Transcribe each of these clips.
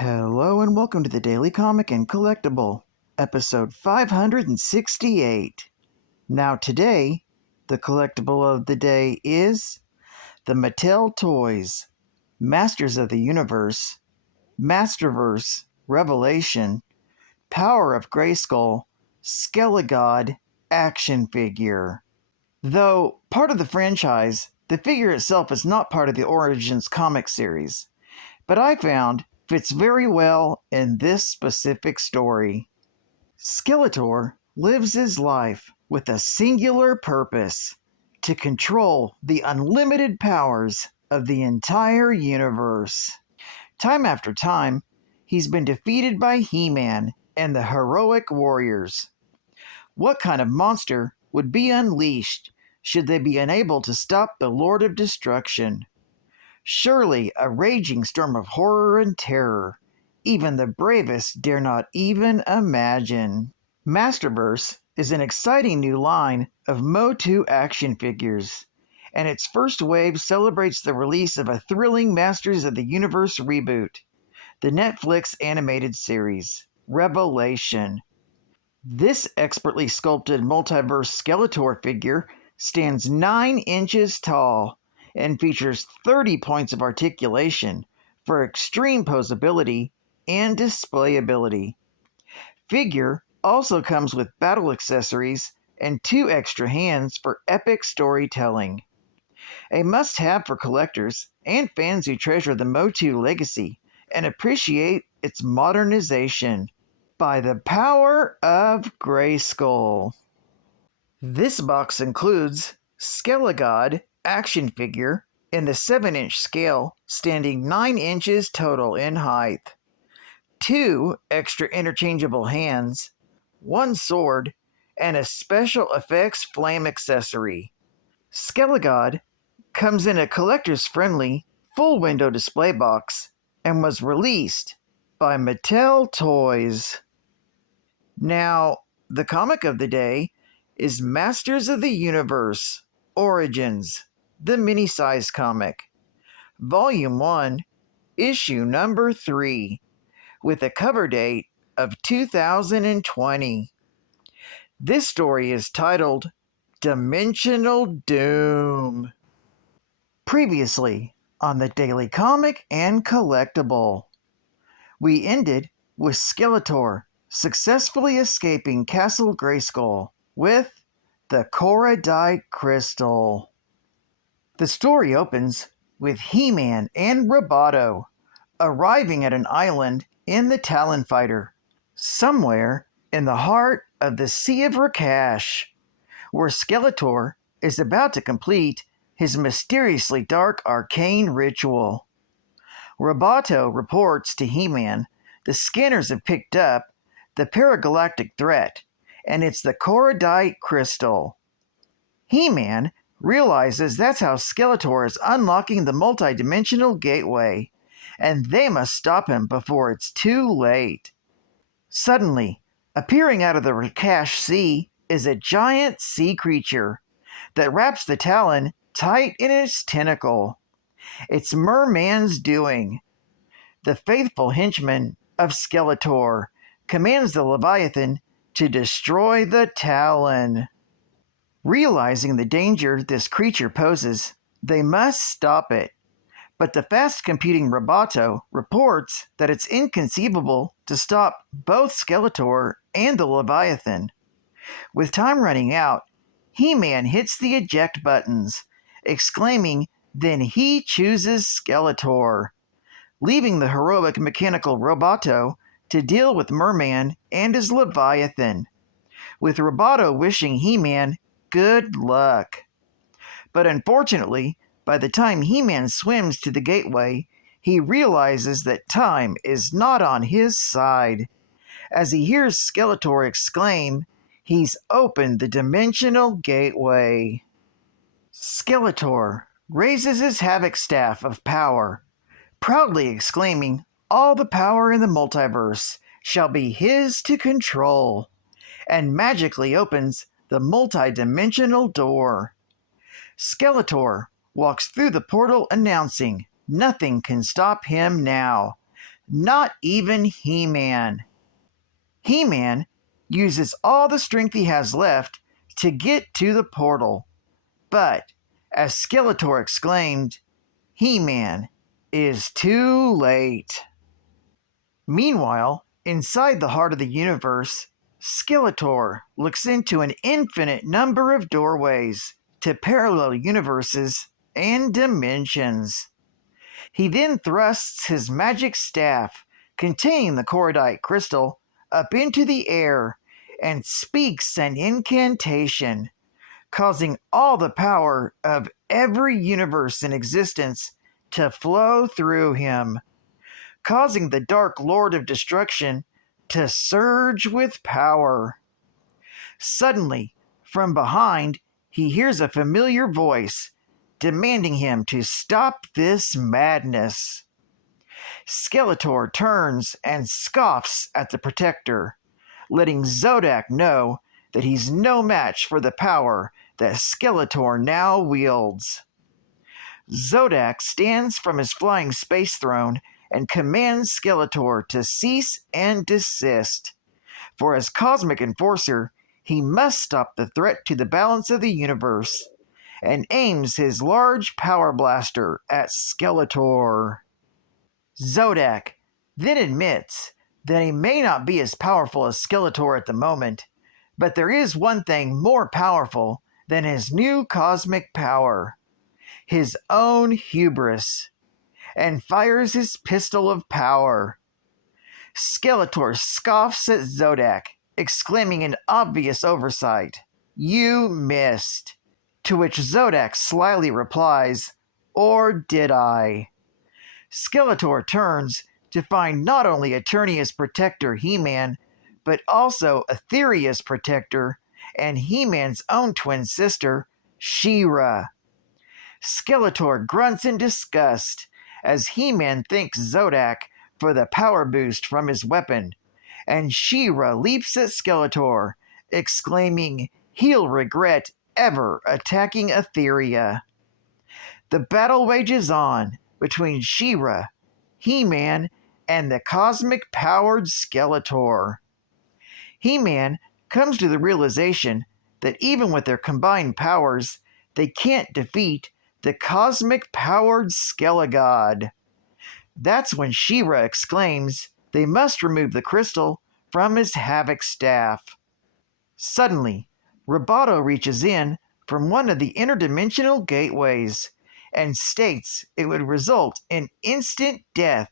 Hello and welcome to the Daily Comic and Collectible, episode 568. Now today, the collectible of the day is the Mattel Toys, Masters of the Universe, Masterverse, Revelation, Power of Grayskull, Skelegod action figure. Though part of the franchise, the figure itself is not part of the Origins comic series, but I found fits very well in this specific story. Skeletor lives his life with a singular purpose: to control the unlimited powers of the entire universe. Time after time, he's been defeated by He-Man and the heroic warriors. What kind of monster would be unleashed should they be unable to stop the Lord of Destruction? Surely a raging storm of horror and terror, even the bravest dare not even imagine. Masterverse is an exciting new line of Motu action figures, and its first wave celebrates the release of a thrilling Masters of the Universe reboot, the Netflix animated series, Revelation. This expertly sculpted multiverse Skeletor figure stands 9 inches tall and features 30 points of articulation for extreme posability and displayability. Figure also comes with battle accessories and 2 extra hands for epic storytelling. A must-have for collectors and fans who treasure the Motu legacy and appreciate its modernization. By the power of Grayskull. This box includes Skelegod action figure in the 7-inch scale, standing 9 inches total in height, 2 extra interchangeable hands, 1 sword, and a special effects flame accessory. Skelegod comes in a collector's-friendly, full-window display box and was released by Mattel Toys. Now, the comic of the day is Masters of the Universe, Origins, the mini-size comic, Volume 1, Issue Number 3, with a cover date of 2020. This story is titled Dimensional Doom. Previously on the Daily Comic and Collectible, we ended with Skeletor successfully escaping Castle Grayskull with the Korodite Crystal. The story opens with He-Man and Roboto arriving at an island in the Talon Fighter, somewhere in the heart of the Sea of Rakash, where Skeletor is about to complete his mysteriously dark arcane ritual. Roboto reports to He-Man the scanners have picked up the paragalactic threat, and it's the Korodite Crystal. He-Man realizes that's how Skeletor is unlocking the multi-dimensional gateway, and they must stop him before it's too late. Suddenly, appearing out of the Rakash Sea is a giant sea creature that wraps the Talon tight in its tentacle. It's Merman's doing. The faithful henchman of Skeletor commands the Leviathan to destroy the Talon. Realizing the danger this creature poses, they must stop it. But the fast-computing Roboto reports that it's inconceivable to stop both Skeletor and the Leviathan. With time running out, He-Man hits the eject buttons, exclaiming, "Then he chooses Skeletor," leaving the heroic mechanical Roboto to deal with Merman and his Leviathan, with Roboto wishing He-Man good luck. But unfortunately, by the time He-Man swims to the gateway, he realizes that time is not on his side. As he hears Skeletor exclaim, "He's opened the dimensional gateway." Skeletor raises his Havoc Staff of power, proudly exclaiming, "All the power in the multiverse shall be his to control," and magically opens the multi-dimensional door. Skeletor walks through the portal announcing, "Nothing can stop him now. not even He-Man. He-Man uses all the strength he has left to get to the portal, but, as Skeletor exclaimed, He-Man is too late. Meanwhile, inside the heart of the universe, Skeletor looks into an infinite number of doorways to parallel universes and dimensions. He then thrusts his magic staff, containing the cordite crystal, up into the air and speaks an incantation, causing all the power of every universe in existence to flow through him, causing the Dark Lord of Destruction to surge with power. Suddenly, from behind, he hears a familiar voice, demanding him to stop this madness. Skeletor turns and scoffs at the Protector, letting Zodak know that he's no match for the power that Skeletor now wields. Zodak stands from his flying space throne and commands Skeletor to cease and desist, for as Cosmic Enforcer, he must stop the threat to the balance of the universe, and aims his large power blaster at Skeletor. Zodak then admits that he may not be as powerful as Skeletor at the moment, but there is one thing more powerful than his new cosmic power, his own hubris, and fires his pistol of power. Skeletor scoffs at Zodak, exclaiming in obvious oversight, "You missed," to which Zodak slyly replies, "Or did I?" Skeletor turns to find not only Eternia's protector He-Man, but also Etheria's protector and He-Man's own twin sister, She-Ra. Skeletor grunts in disgust as He-Man thanks Zodak for the power boost from his weapon, and She-Ra leaps at Skeletor, exclaiming he'll regret ever attacking Etheria. The battle wages on between She-Ra, He-Man, and the cosmic-powered Skeletor. He-Man comes to the realization that even with their combined powers, they can't defeat the cosmic-powered Skelegod. That's when She-Ra exclaims they must remove the crystal from his Havoc staff. Suddenly, Roboto reaches in from one of the interdimensional gateways and states it would result in instant death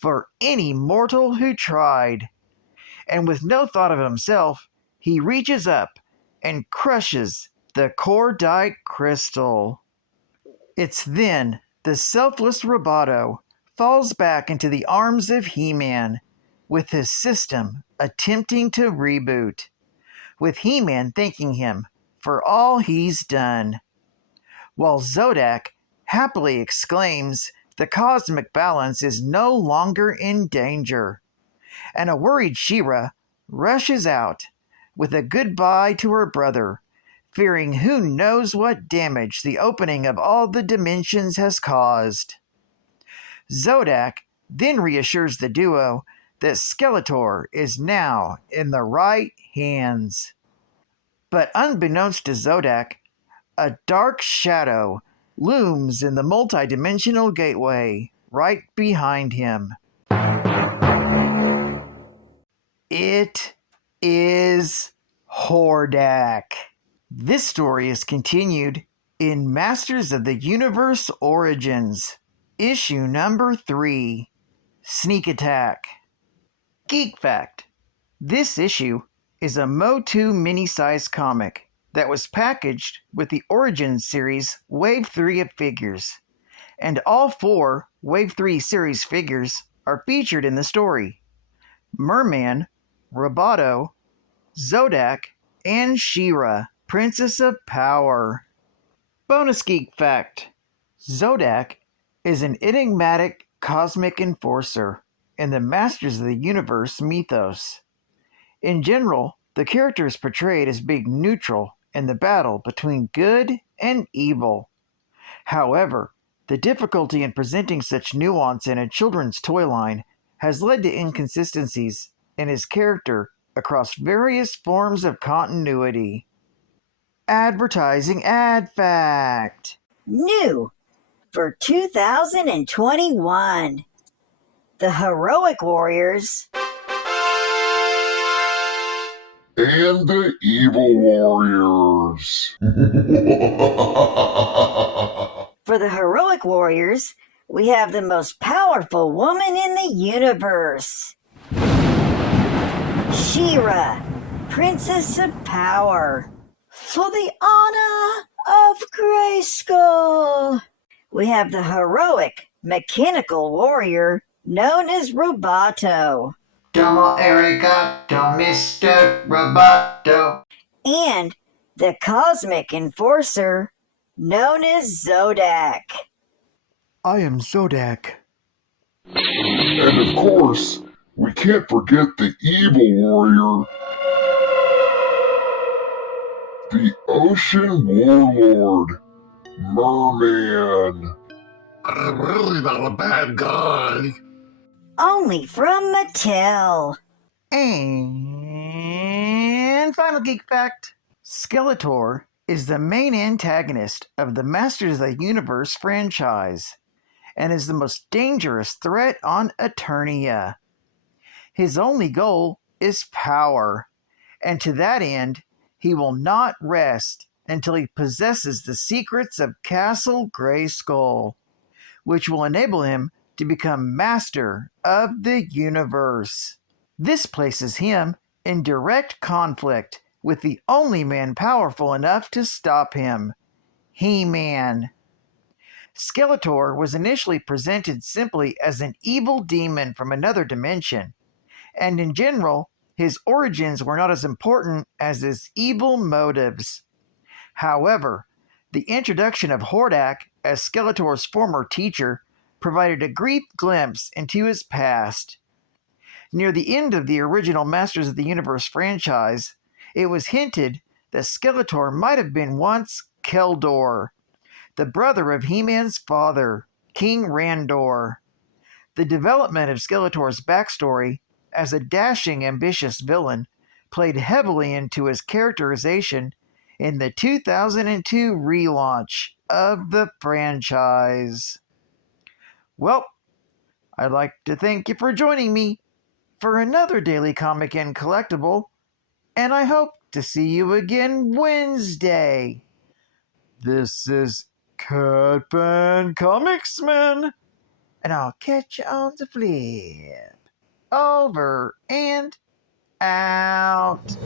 for any mortal who tried. And with no thought of himself, he reaches up and crushes the cordite crystal. It's then the selfless Roboto falls back into the arms of He-Man, with his system attempting to reboot, with He-Man thanking him for all he's done, while Zodak happily exclaims the cosmic balance is no longer in danger, and a worried She-Ra rushes out with a goodbye to her brother, fearing who knows what damage the opening of all the dimensions has caused. Zodak then reassures the duo that Skeletor is now in the right hands. But unbeknownst to Zodak, a dark shadow looms in the multidimensional gateway right behind him. It is Hordak. This story is continued in Masters of the Universe Origins, issue number 3, Sneak Attack. Geek fact: this issue is a Motu mini-size comic that was packaged with the Origins series Wave 3 of figures, and all 4 Wave 3 series figures are featured in the story: Merman, Roboto, Zodak, and She-Ra, Princess of Power. Bonus geek fact: Zodak is an enigmatic cosmic enforcer in the Masters of the Universe mythos. In general, the character is portrayed as being neutral in the battle between good and evil. However, the difficulty in presenting such nuance in a children's toy line has led to inconsistencies in his character across various forms of continuity. Advertising ad fact. New for 2021. The Heroic Warriors and the Evil Warriors. For the Heroic Warriors, we have the most powerful woman in the universe. She-Ra, Princess of Power. For the honor of Grayskull, we have the heroic mechanical warrior known as Roboto. Domo arigato, Mr. Roboto. And the cosmic enforcer known as Zodak. I am Zodak. And of course, we can't forget the Evil Warrior, the Ocean Warlord, Merman. I'm really not a bad guy. Only from Mattel. And final geek fact. Skeletor is the main antagonist of the Masters of the Universe franchise and is the most dangerous threat on Eternia. His only goal is power, and to that end, he will not rest until he possesses the secrets of Castle Grayskull, which will enable him to become master of the universe. This places him in direct conflict with the only man powerful enough to stop him, He-Man. Skeletor was initially presented simply as an evil demon from another dimension, and in general, his origins were not as important as his evil motives. However, the introduction of Hordak as Skeletor's former teacher provided a brief glimpse into his past. Near the end of the original Masters of the Universe franchise, it was hinted that Skeletor might have been once Keldor, the brother of He-Man's father, King Randor. The development of Skeletor's backstory as a dashing, ambitious villain played heavily into his characterization in the 2002 relaunch of the franchise. Well, I'd like to thank you for joining me for another Daily Comic and Collectible, and I hope to see you again Wednesday. This is Catman Comicsman, and I'll catch you on the flip. Over and out.